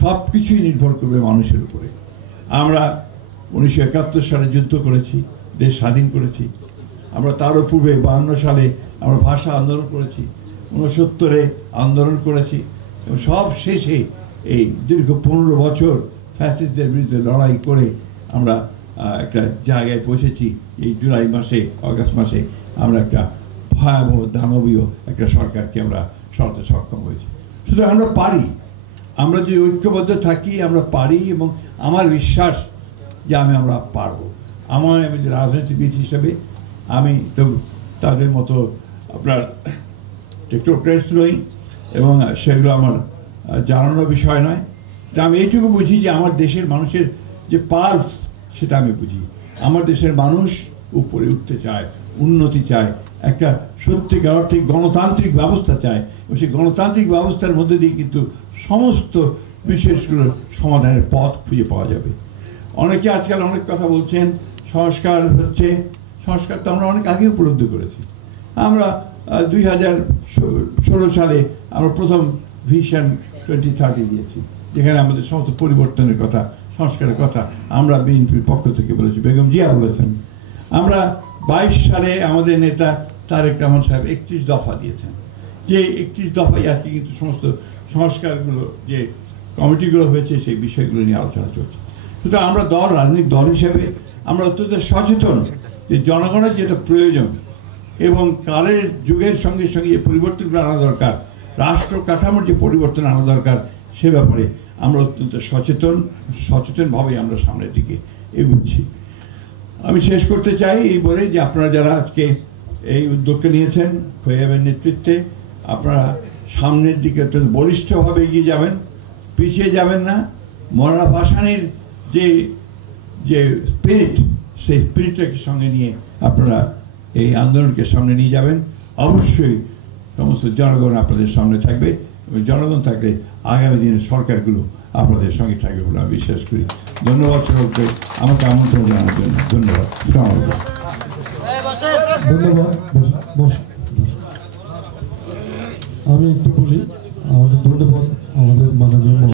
সব কিছুই নির্ভর করবে মানুষের উপরে। আমরা 1971 সালে যুদ্ধ করেছি, দেশ স্বাধীন করেছি। আমরা তারও পূর্বে 52 সালে আমরা ভাষা আন্দোলন করেছি, 69-এ আন্দোলন করেছি, এবং সব শেষে এই দীর্ঘ 15 বছর ফ্যাসিস্টদের বিরুদ্ধে লড়াই করে আমরা একটা জায়গায় পৌঁছেছি। এই জুলাই মাসে, আগস্ট মাসে আমরা একটা ভয়াবহ দানবীয় একটা সরকারকে আমরা সরাতে সক্ষম হয়েছি। সুতরাং আমরা পারি, আমরা যদি ঐক্যবদ্ধ থাকি আমরা পারি, এবং আমার বিশ্বাস যে আমরা পারবো। আমি রাজনীতিবিদ হিসেবে আমি তো তাদের মতো আপনার টেকনোক্রেটস নই, এবং সেগুলো আমার জানানোর বিষয় নয়। আমি এইটুকু বুঝি যে আমার দেশের মানুষের যে পালস সেটা আমি বুঝি। আমার দেশের মানুষ উপরে উঠতে চায়, উন্নতি চায়, একটা সত্যিকার অর্থে গণতান্ত্রিক ব্যবস্থা চায়, এবং সেই গণতান্ত্রিক ব্যবস্থার মধ্যে দিয়ে কিন্তু সমস্ত বিষয়গুলোর সমাধানের পথ খুঁজে পাওয়া যাবে। অনেকে আজকাল অনেক কথা বলছেন, সংস্কার হচ্ছে। সংস্কার তো আমরা অনেক আগে উপলব্ধি করেছি। আমরা 2016 সালে আমরা প্রথম ভিশন 2030 দিয়েছি, যেখানে আমাদের সমস্ত পরিবর্তনের কথা, সংস্কারের কথা আমরা বিএনপির পক্ষ থেকে বলেছি, বেগম জিয়া বলেছেন। আমরা 22 সালে আমাদের নেতা তারেক রহমান সাহেব 31 দফা দিয়েছেন, যে 31 দফায় আজকে কিন্তু সমস্ত সংস্কারগুলো যে কমিটিগুলো হয়েছে সেই বিষয়গুলো নিয়ে আলোচনা চলছে। সুতরাং আমরা রাজনৈতিক দল হিসেবে আমরা অত্যন্ত সচেতন যে জনগণের যেটা প্রয়োজন এবং কালের যুগের সঙ্গে সঙ্গে যে পরিবর্তনগুলো আনা দরকার, রাষ্ট্র কাঠামোর যে পরিবর্তন আনা দরকার, সে ব্যাপারে আমরা অত্যন্ত সচেতনভাবে আমরা সামনের দিকে এগোচ্ছি। আমি শেষ করতে চাই এই বলে যে আপনারা যারা আজকে এই উদ্যোগটা নিয়েছেন খোয়াবের নেতৃত্বে, আপনারা সামনের দিকে অত্যন্ত বলিষ্ঠভাবে এগিয়ে যাবেন, পিছিয়ে যাবেন না। মৌলানা ভাসানীর যে স্পিরিট, সেই স্পিরিটটাকে সঙ্গে নিয়ে আপনারা এই আন্দোলনকে সামনে নিয়ে যাবেন। অবশ্যই সমস্ত জনগণ আপনাদের সামনে থাকবে, এবং জনগণ থাকলে আগামী দিনের সরকারগুলো আপনাদের সঙ্গে থাকবে বলে আমি বিশ্বাস করি। ধন্যবাদ সকলকে আমাকে আমন্ত্রণ জানানোর জন্য। ধন্যবাদ। ধন্যবাদ।